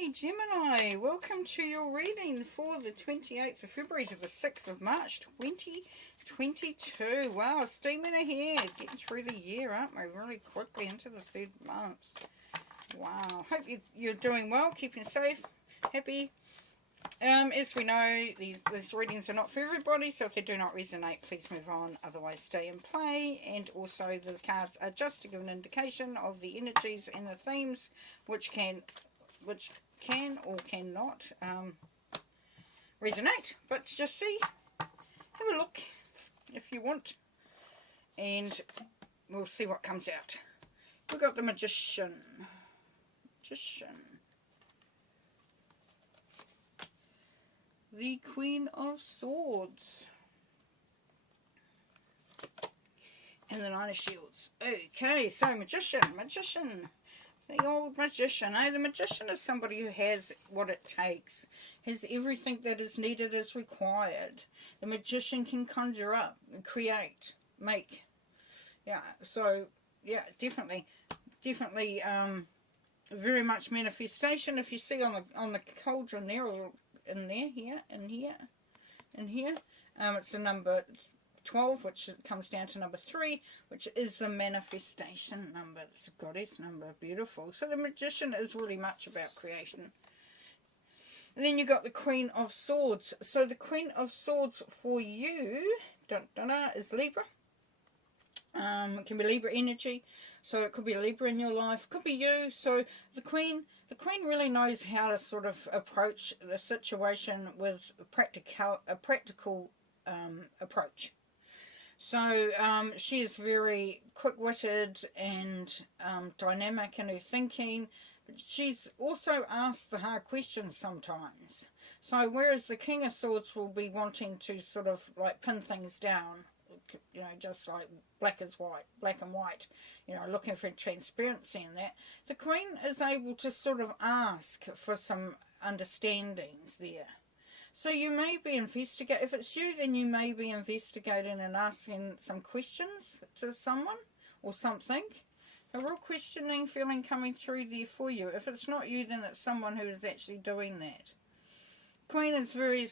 Hey Gemini, welcome to your reading for the 28th of February to the 6th of March 2022. Wow, steaming ahead, getting through the year, aren't we? Really quickly into the third month. Wow, hope you're doing well, keeping safe, happy. As we know, these readings are not for everybody, so if they do not resonate, please move on, otherwise stay and play. And also the cards are just to give an indication of the energies and the themes which can or cannot resonate, but just see, have a look if you want, and we'll see what comes out. We've got the Magician, the Queen of Swords, and the Nine of Shields. Okay, so Magician, the old Magician. The Magician is somebody who has what it takes, has everything that is needed, is required. The Magician can conjure up, create, make. Yeah, so, yeah, definitely, very much manifestation. If you see on the cauldron there, or in there, here, it's the number 12, which comes down to number 3, which is the manifestation number. It's a goddess number. Beautiful. So the Magician is really much about creation. And then you got the Queen of Swords. So the Queen of Swords for you is Libra. It can be Libra energy, so it could be a Libra in your life, could be you. So the Queen really knows how to sort of approach the situation with a practical approach. So she is very quick-witted and dynamic in her thinking, but she's also asked the hard questions sometimes. So whereas the King of Swords will be wanting to sort of like pin things down, you know, just like black and white, you know, looking for transparency in that, the Queen is able to sort of ask for some understandings there. So you may be investigating, if it's you, then you may be investigating and asking some questions to someone or something. A real questioning feeling coming through there for you. If it's not you, then it's someone who is actually doing that. Queen is very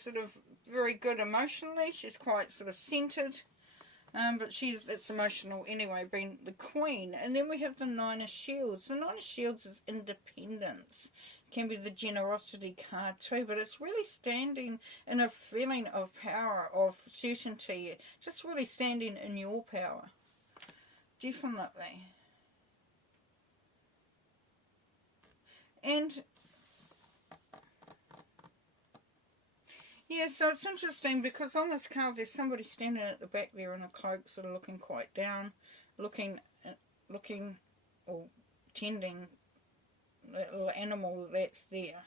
good emotionally. She's quite sort of centered. But it's emotional anyway, being the Queen. And then we have the Nine of Shields. The Nine of Shields is independence. It can be the generosity card too, but it's really standing in a feeling of power, of certainty, just really standing in your power. Definitely. And yeah, so it's interesting because on this card there's somebody standing at the back there in a cloak, sort of looking quite down, looking or tending that little animal that's there.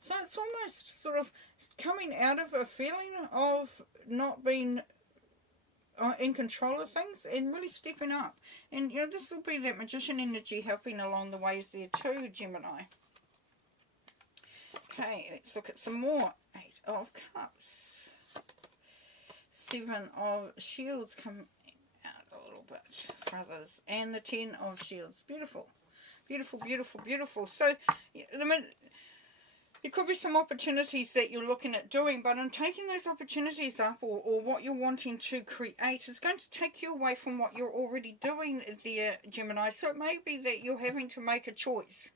So it's almost sort of coming out of a feeling of not being in control of things and really stepping up. And, you know, this will be that Magician energy helping along the ways there too, Gemini. Okay, let's look at some more. 8 of Cups. 7 of Shields coming out a little bit for others. And the 10 of Shields. Beautiful. Beautiful. So, there could be some opportunities that you're looking at doing, but in taking those opportunities up or what you're wanting to create is going to take you away from what you're already doing there, Gemini. So it may be that you're having to make a choice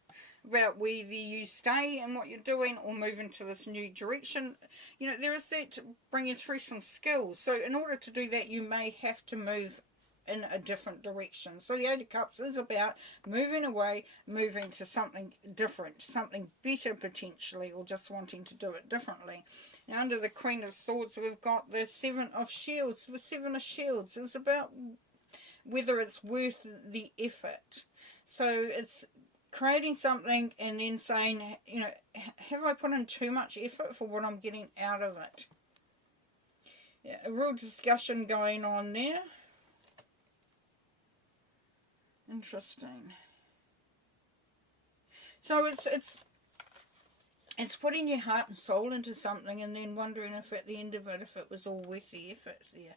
about whether you stay in what you're doing or move into this new direction. You know, there is that bringing through some skills. So in order to do that, you may have to move in a different direction. So the 8 of Cups is about moving away, moving to something different, something better potentially, or just wanting to do it differently. Now under the Queen of Swords, we've got the 7 of Shields. The 7 of Shields is about whether it's worth the effort. So it's creating something and then saying, you know, have I put in too much effort for what I'm getting out of it? Yeah, a real discussion going on there. Interesting. So it's putting your heart and soul into something and then wondering if at the end of it, if it was all worth the effort there.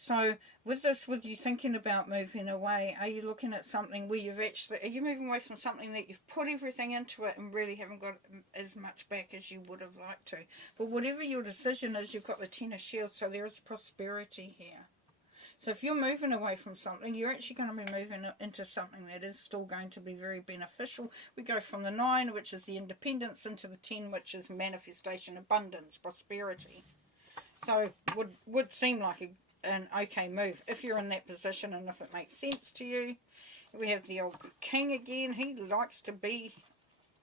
So with this, with you thinking about moving away, are you looking at something where you've actually, are you moving away from something that you've put everything into it and really haven't got as much back as you would have liked to? But whatever your decision is, you've got the Ten of Shields, so there is prosperity here. So if you're moving away from something, you're actually going to be moving into something that is still going to be very beneficial. We go from the 9, which is the independence, into the 10, which is manifestation, abundance, prosperity. So would seem like an okay move if you're in that position and if it makes sense to you. We have the old king again. He likes to be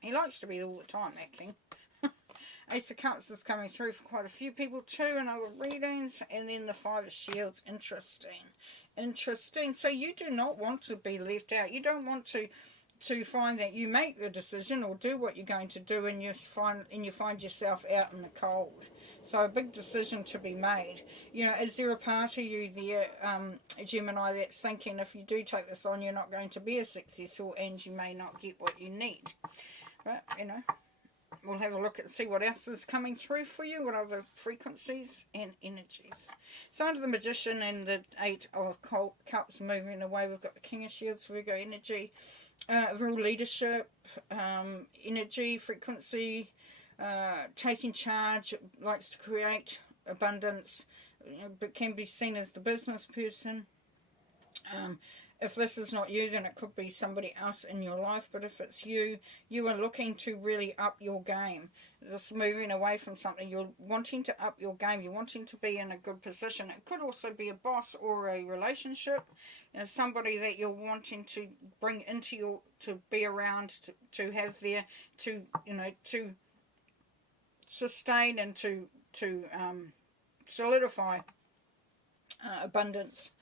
all the time, that king. Ace of Cups is coming through for quite a few people too in other readings. And then the Five of Shields. Interesting. So you do not want to be left out. You don't want to find that you make the decision or do what you're going to do and you find yourself out in the cold. So a big decision to be made. You know, is there a part of you there, Gemini, that's thinking if you do take this on, you're not going to be as successful and you may not get what you need? But, you know, we'll have a look and see what else is coming through for you, what other frequencies and energies. So under the Magician and the 8 of Cups moving away, we've got the King of Shields, Virgo energy, real leadership, energy, frequency, taking charge, likes to create abundance, but can be seen as the business person. If this is not you, then it could be somebody else in your life. But if it's you, you are looking to really up your game. This moving away from something, you're wanting to up your game. You're wanting to be in a good position. It could also be a boss or a relationship. You know, somebody that you're wanting to bring into your, to be around, to have there, to, you know, to sustain and to solidify abundance.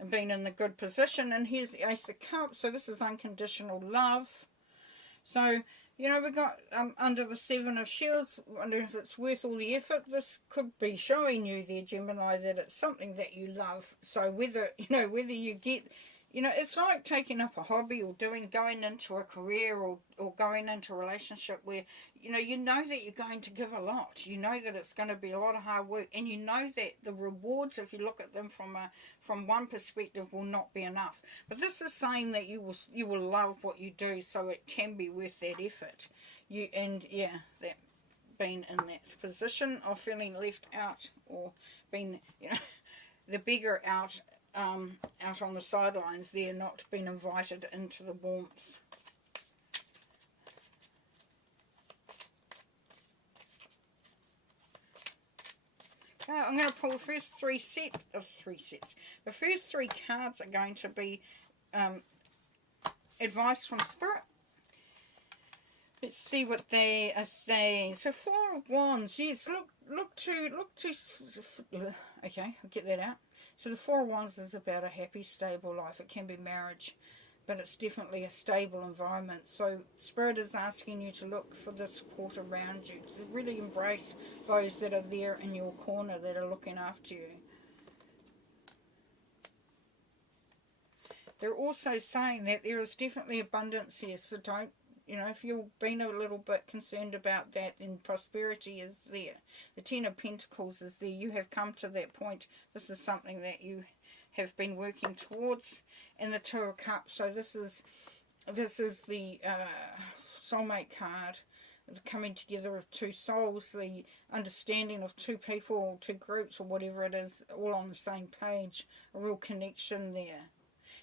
And being in the good position. And here's the Ace of Cups. So this is unconditional love. So, you know, we got under the 7 of Shields. I wonder if it's worth all the effort. This could be showing you there, Gemini, that it's something that you love. So whether, you know, whether you get, you know, it's like taking up a hobby or going into a career or going into a relationship where, you know that you're going to give a lot. You know that it's going to be a lot of hard work, and you know that the rewards, if you look at them from one perspective, will not be enough. But this is saying that you will love what you do, so it can be worth that effort. That being in that position of feeling left out or being, you know, the bigger out on the sidelines, they're not being invited into the warmth. Okay, I'm going to pull the first three sets. The first 3 cards are going to be advice from Spirit. Let's see what they are saying. So 4 of Wands. Yes, look to. Okay, I'll get that out. So the 4 of Wands is about a happy, stable life. It can be marriage, but it's definitely a stable environment. So Spirit is asking you to look for the support around you, to really embrace those that are there in your corner that are looking after you. They're also saying that there is definitely abundance here, so don't, you know, if you've been a little bit concerned about that, then prosperity is there. The 10 of Pentacles is there. You have come to that point. This is something that you have been working towards. And the 2 of Cups. So this is the soulmate card. The coming together of 2 souls. The understanding of 2 people, 2 groups, or whatever it is, all on the same page. A real connection there.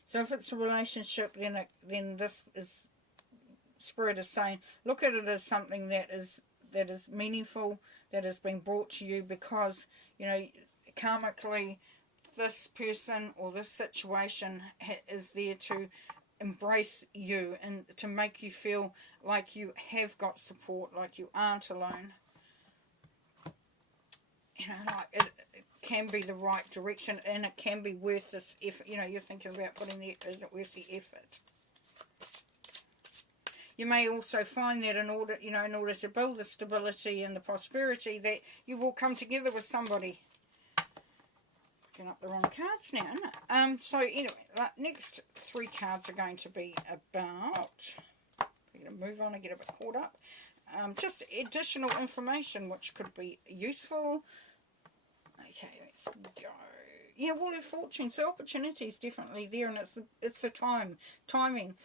So if it's a relationship, then this is, Spirit is saying, look at it as something that is meaningful, that has been brought to you because, you know, karmically, this person or this situation is there to embrace you and to make you feel like you have got support, like you aren't alone. You know, like it can be the right direction, and it can be worth this effort. You know, you're thinking about putting the, is it worth the effort? You may also find that in order to build the stability and the prosperity, that you will come together with somebody. Picking up the wrong cards now, isn't it? So anyway, next 3 cards are going to be about, we're going to move on and get a bit caught up. Just additional information which could be useful. Okay, let's go. yeah, Wheel of Fortune. So opportunity is definitely there, and it's the timing.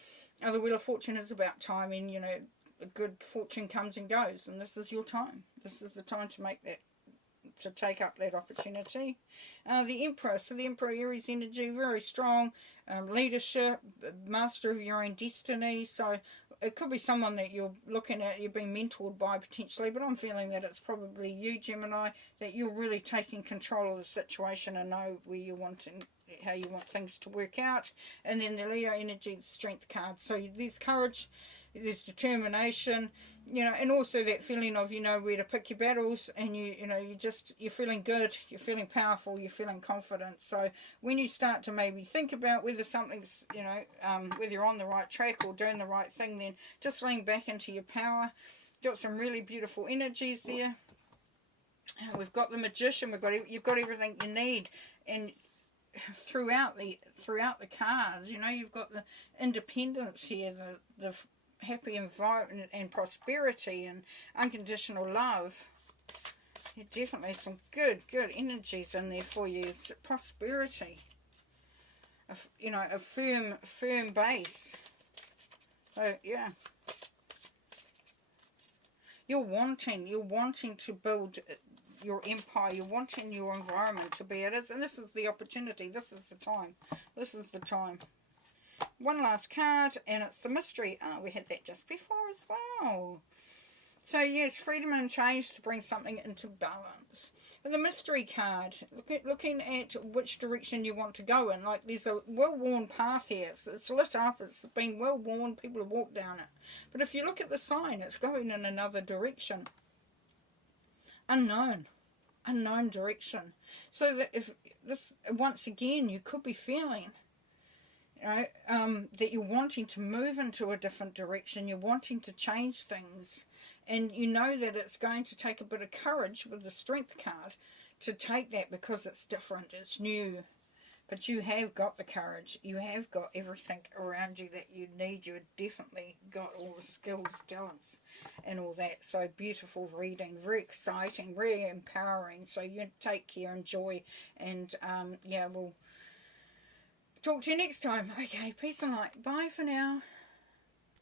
The Wheel of Fortune is about timing. You know, a good fortune comes and goes, and this is your time. This is the time to make that, to take up that opportunity. The Emperor. So the Emperor, Aries energy, very strong. Leadership, master of your own destiny. So it could be someone that you're looking at, you're being mentored by potentially, but I'm feeling that it's probably you, Gemini, that you're really taking control of the situation and know where you want and how you want things to work out. And then the Leo energy, the Strength card. So there's courage, there's determination, you know, and also that feeling of, you know, where to pick your battles, and you're feeling good, you're feeling powerful, you're feeling confident. So when you start to maybe think about whether something's, you know, whether you're on the right track or doing the right thing, then just lean back into your power. Got some really beautiful energies there. We've got the Magician. You've got everything you need, and throughout the cards, you know, you've got the independence here, the happy environment and prosperity and unconditional love. Yeah, definitely some good energies in there for you. Prosperity, you know, a firm base. So yeah, you're wanting to build your empire, you're wanting your environment to be it is, and this is the opportunity, this is the time. One last card, and it's the Mystery. We had that just before as well. So yes, freedom and change to bring something into balance. And the Mystery card, looking at which direction you want to go in. Like, there's a well-worn path here. It's lit up, it's been well-worn, people have walked down it. But if you look at the sign, it's going in another direction. Unknown direction. So that if this, once again, you could be feeling, you know, that you're wanting to move into a different direction, you're wanting to change things, and you know that it's going to take a bit of courage with the Strength card to take that, because it's different, it's new. But you have got the courage, you have got everything around you that you need, you've definitely got all the skills, talents and all that. So beautiful reading, very exciting, very empowering. So you take care, enjoy, and yeah, we'll talk to you next time. Okay, peace and light. Bye for now.